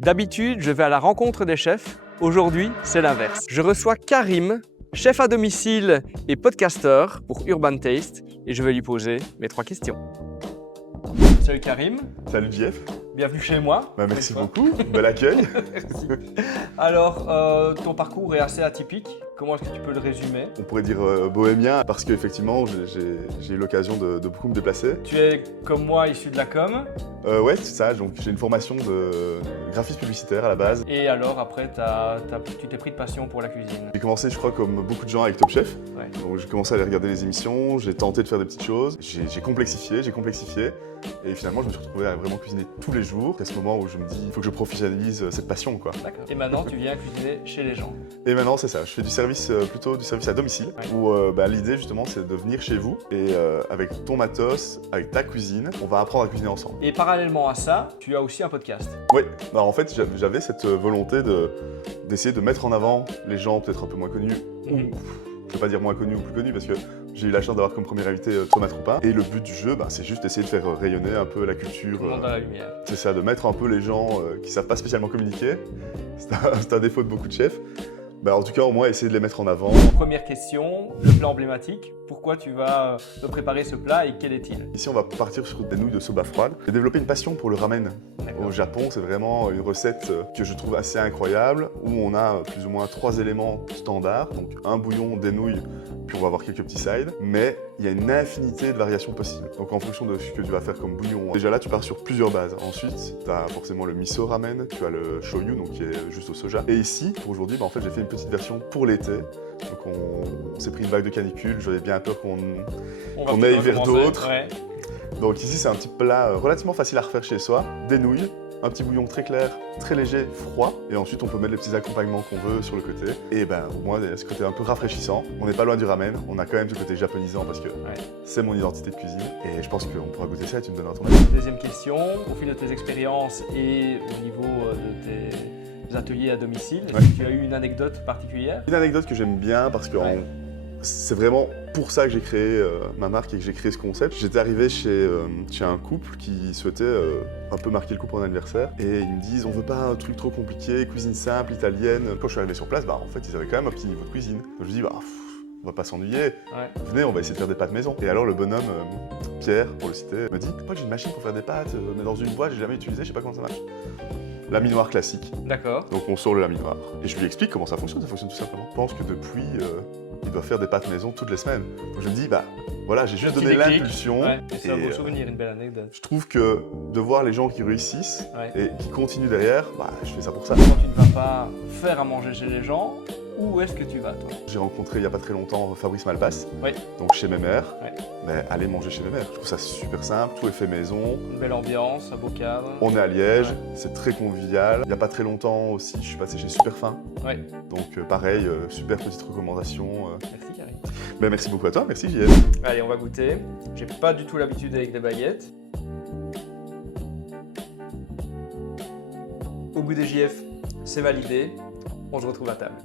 D'habitude, je vais à la rencontre des chefs. Aujourd'hui, c'est l'inverse. Je reçois Karim, chef à domicile et podcasteur pour Urban Taste, et je vais lui poser mes 3 questions. Salut Karim. Salut Jeff. Bienvenue chez moi. Merci beaucoup, bel accueil. Merci. Alors, ton parcours est assez atypique. Comment est-ce que tu peux le résumer? On pourrait dire bohémien parce qu'effectivement j'ai eu l'occasion de beaucoup me déplacer. Tu es comme moi issu de la com. Ouais, c'est ça, donc j'ai une formation de graphiste publicitaire à la base. Et alors après, tu t'es pris de passion pour la cuisine. J'ai commencé, je crois, comme beaucoup de gens avec Top Chef. Ouais. Donc j'ai commencé à aller regarder les émissions, j'ai tenté de faire des petites choses, j'ai complexifié. Et finalement, je me suis retrouvé à vraiment cuisiner tous les jours. C'est ce moment où je me dis, il faut que je professionnalise cette passion, quoi. D'accord. Et maintenant, tu viens cuisiner chez les gens. Et maintenant, c'est ça, je fais du service, plutôt du service à domicile, Ouais. où l'idée justement, c'est de venir chez vous et avec ton matos, avec ta cuisine, on va apprendre à cuisiner ensemble. Et parallèlement à ça, tu as aussi un podcast. Oui, en fait, j'avais cette volonté d'essayer de mettre en avant les gens peut-être un peu moins connus, ou je ne vais pas dire moins connus ou plus connus, parce que j'ai eu la chance d'avoir comme premier invité Thomas Troupin. Et le but du jeu, c'est juste d'essayer de faire rayonner un peu la culture. Tout le monde dans la lumière. C'est ça, de mettre un peu les gens qui ne savent pas spécialement communiquer. C'est un défaut de beaucoup de chefs. En tout cas, au moins, essayer de les mettre en avant. Première question, le plat emblématique. Pourquoi tu vas me préparer ce plat et quel est-il? Ici, on va partir sur des nouilles de soba froide. J'ai développé une passion pour le ramen. Au Japon, c'est vraiment une recette que je trouve assez incroyable, où on a plus ou moins 3 éléments standards, donc un bouillon, des nouilles, puis on va avoir quelques petits sides, mais il y a une infinité de variations possibles. Donc en fonction de ce que tu vas faire comme bouillon, déjà là tu pars sur plusieurs bases. Ensuite, tu as forcément le miso ramen, tu as le shoyu, donc qui est juste au soja. Et ici, pour aujourd'hui, en fait, j'ai fait une petite version pour l'été. Donc on s'est pris une vague de canicule, j'avais bien peur qu'on aille vers d'autres. Ouais. Donc ici, c'est un petit plat relativement facile à refaire chez soi. Des nouilles, un petit bouillon très clair, très léger, froid. Et ensuite, on peut mettre les petits accompagnements qu'on veut sur le côté. Et au moins, il y a ce côté un peu rafraîchissant. On n'est pas loin du ramen. On a quand même ce côté japonisant parce que c'est mon identité de cuisine. Et je pense qu'on pourra goûter ça et tu me donneras ton avis. Deuxième question, au fil de tes expériences et au niveau de tes ateliers à domicile, est-ce que tu as eu une anecdote particulière? Une anecdote que j'aime bien parce que c'est vraiment pour ça que j'ai créé ma marque et que j'ai créé ce concept. J'étais arrivé chez un couple qui souhaitait un peu marquer le coup pour un anniversaire et ils me disent on veut pas un truc trop compliqué, cuisine simple, italienne. Quand je suis arrivé sur place, en fait ils avaient quand même un petit niveau de cuisine. Donc je dis on va pas s'ennuyer, venez on va essayer de faire des pâtes maison. Et alors le bonhomme, Pierre pour le citer, me dit moi j'ai une machine pour faire des pâtes, mais dans une boîte j'ai jamais utilisé, je sais pas comment ça marche. Laminoir classique. D'accord. Donc on sort le laminoir. Et je lui explique comment ça fonctionne tout simplement. Je pense que depuis, il doit faire des pâtes maison toutes les semaines. Donc je me dis, voilà, j'ai juste donné l'impulsion. Ouais, et c'est un beau souvenir, une belle anecdote. Je trouve que de voir les gens qui réussissent et qui continuent derrière, je fais ça pour ça. Quand tu ne vas pas faire à manger chez les gens, où est-ce que tu vas toi? J'ai rencontré il n'y a pas très longtemps Fabrice Malpasse, Oui. donc chez mes mères. Aller manger chez mes mères, je trouve ça super simple, tout est fait maison. Une belle ambiance, un beau cadre. On est à Liège, c'est très convivial. Il n'y a pas très longtemps aussi, je suis passé chez Superfin. Donc pareil, super petite recommandation. Merci Karim. Merci beaucoup à toi, merci JL. Allez, on va goûter. J'ai pas du tout l'habitude avec des baguettes. Au goût des JF, c'est validé. On se retrouve à table.